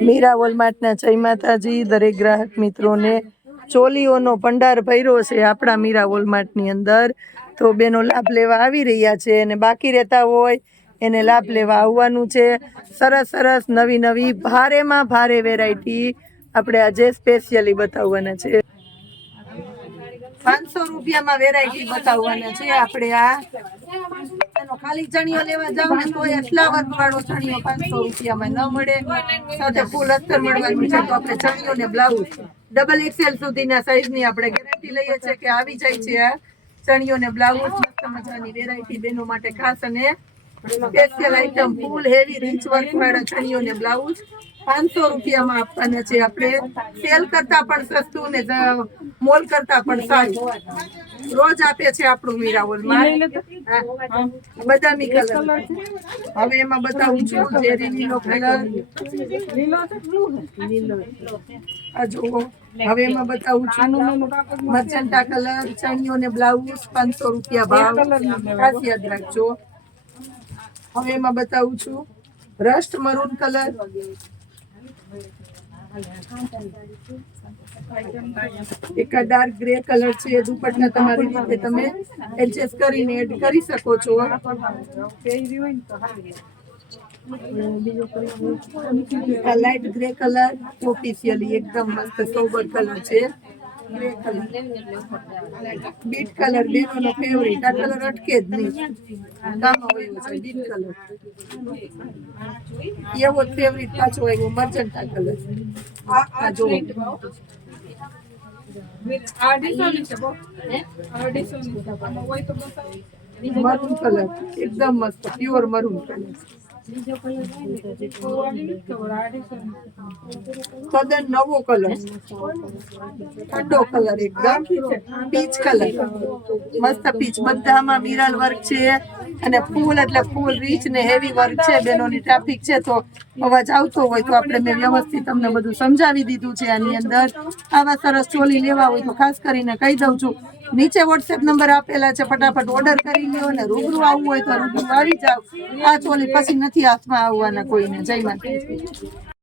મીરા વોલમાર્ટના જય માતાજી, દરેક ગ્રાહક મિત્રોને ચોલીઓનો ભંડાર ભર્યો છે આપણા મીરા વોલમાર્ટની અંદર. તો બેનો લાભ લેવા આવી રહ્યા છે અને બાકી રહેતા હોય એને લાભ લેવા આવવાનું છે. સરસ સરસ નવી નવી ભારેમાં ભારે વેરાયટી આપણે આજે સ્પેશિયલી બતાવવાના છે. પાંચસો રૂપિયામાં વેરાયટી બતાવવાના છે આપણે આ. ખાલી ચણિયો લેવા જાવ ને તો એટલા વર્ગ વાળો ચણિયો પાંચસો રૂપિયામાં ન મળે. સાથે ફૂલ અસ્તર મળવાનું છે તો આપણે ચણિયો ને બ્લાઉઝ ડબલ એક્સેલ સુધીના સાઈઝની આપણે ગેરંટી લઈએ છીએ કે આવી જાય છે આ. ચણિયો ને બ્લાઉઝ મસ્ત મજાની વેરાયટી બેનો માટે ખાસ અને special item full heavy rich work વાળા ચણિયો ને બ્લાઉઝ પાંચસો રૂપિયામાં આપવાના છે. આપણે સેલ કરતા પણ સસ્તું ને મોલ કરતા પણ સારું. રોજ આપે છે આપણું મીરાવલમાં હા. બદામી કલર હવે એમાં બતાવું છું ઝેરી લીલો કલર આ જુઓ. હવે એમાં બતાવું છું મરચંટા કલર ચણિયો ને બ્લાઉઝ પાંચસો રૂપિયા ભાવ. ખાસ યાદ રાખજો. હવે એમાં બતાવું છું રસ્ટ મરૂન કલર એક ડાર્ક ગ્રે કલર છે, એ દુપટ્ટા તમારી રીતે તમે એડજસ્ટ કરીને એડ કરી શકો છો. આ લાઇટ ગ્રે કલર ઓફિશિયલી એકદમ મસ્ત સોબર કલર છે. ગ્રે કલર બીટ કલર બેનોનો ફેવરિટ આ કલર અટકે જ નહીં. કામ આવ્યો છે બીટ કલર એવો ફેવરિટ પાછો આવ્યો મર્ચન્ટા કલર આ જો મરૂન કલર એકદમ મસ્ત. પ્યોર મરૂન કલર તદ્દન નવો કલર. ઠંડો કલર એકદમ. Peach colour. મસ્ત પીચ. બધામાં મિરર વર્ક છે અને ફૂલ એટલે ફૂલ રીચ ને હેવી વર્ક છે. બેનોની ટ્રાફિક છે તો અવાજ આવતો હોય તો આપણે મેં વ્યવસ્થિત તમને બધું સમજાવી દીધું છે આની અંદર. આવા સરસ ચોલી લેવા હોય તો ખાસ કરીને કહી દઉં છું. નીચે વોટ્સએપ નંબર આપેલા છે, ફટાફટ ઓર્ડર કરી લ્યો અને રૂબરૂ આવવું હોય તો રૂબરૂ આવી જાવ આ ચોલી પછી નથી હાથમાં આવવાના કોઈને. જય માતાજી.